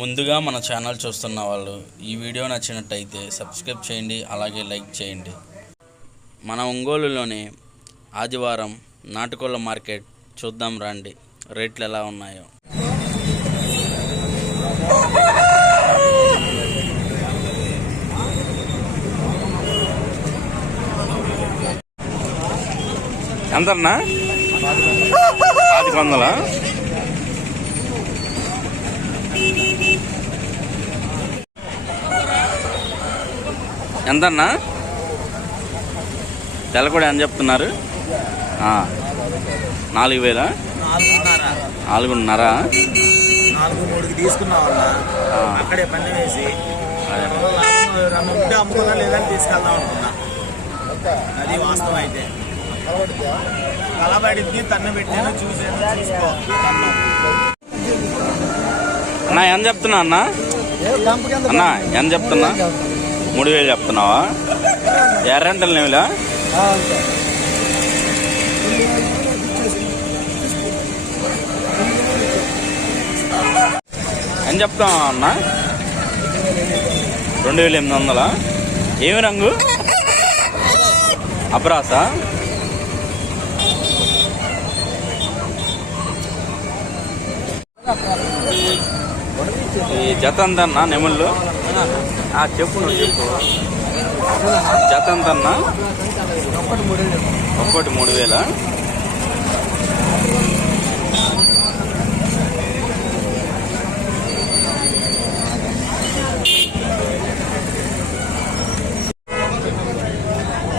ముందుగా మన ఛానల్ చూస్తున్న వాళ్ళు ఈ వీడియో నచ్చినట్టయితే సబ్స్క్రైబ్ చేయండి, అలాగే లైక్ చేయండి. మన ఒంగోలులోని ఆదివారం నాటుకోళ్ల మార్కెట్ చూద్దాం రండి, రేట్లు ఎలా ఉన్నాయో. ఎంతన్నా? 1100. ఎంతన్నా? తెల్లకోడి ఎంత చెప్తున్నారు? 4000. 4.5. 4.3 తీసుకున్నా అక్కడే పని వేసి అమ్ముకున్నా లేదని తీసుకెళ్దాం అనుకున్నా. అది వాస్తవం. అయితే కలబడిద్ది తన్ను పెట్టాను చూసుకో. అన్నా ఎంత చెప్తున్నా? అన్నా ఎంత చెప్తున్నా? 3000 చెప్తున్నావా? ఎర్రంటలు నేవులా? ఎంత చెప్తావా అన్నా? 2800. ఏమి రంగు? అబ్రాసా? ఈ జత ఎంతన్నా నెముళ్ళు? చెప్పు, నువ్వు చెప్పు. జత ఎంతన్నా? ఒక్కటి 3000.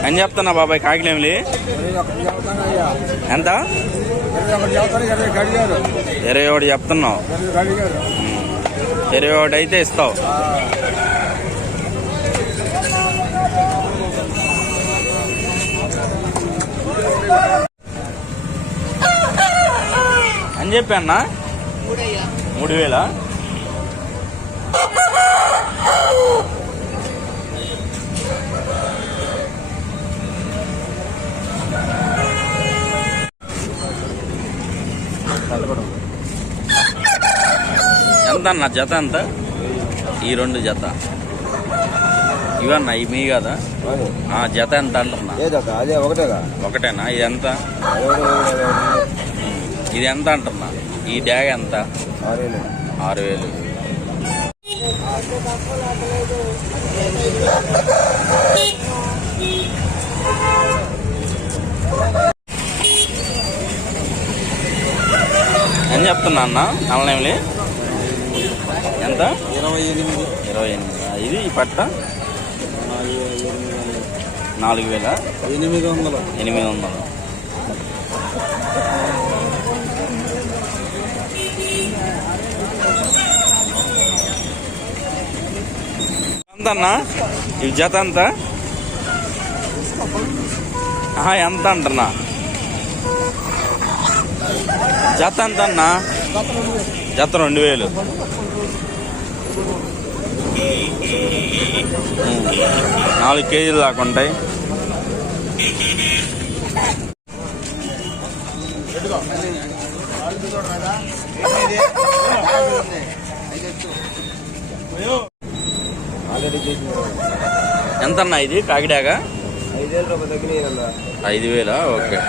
ఏం చెప్తున్నా బాబాయ్ కాకినేమిలి? ఎంత? 21 చెప్తున్నావు. 21 అయితే ఇస్తావు. అని చెప్పి అన్నా 3000. ఎంత అన్న జత ఎంత? ఈ 2 జత ఇవన్నా మీ కదా? జత ఎంత అంటున్నా? ఒకటేనా? ఇది ఎంత? ఇది ఎంత అంటున్నా? ఈ డ్యాగ్ ఎంత? 6000. ఏం చెప్తున్నా అన్న నల్లనేమిలి? ఎంత? 28. ఇది ఈ పట్ట 4000. 800. ఎంతన్నా ఈ జత ఎంత? ఎంత అంటున్నా? జత ఎంత అన్నా? జత 2000. 4 కేజీలు దాకా ఉంటాయి. ఎంతన్నా ఇది కాకిడాగా? 5000. ఓకే.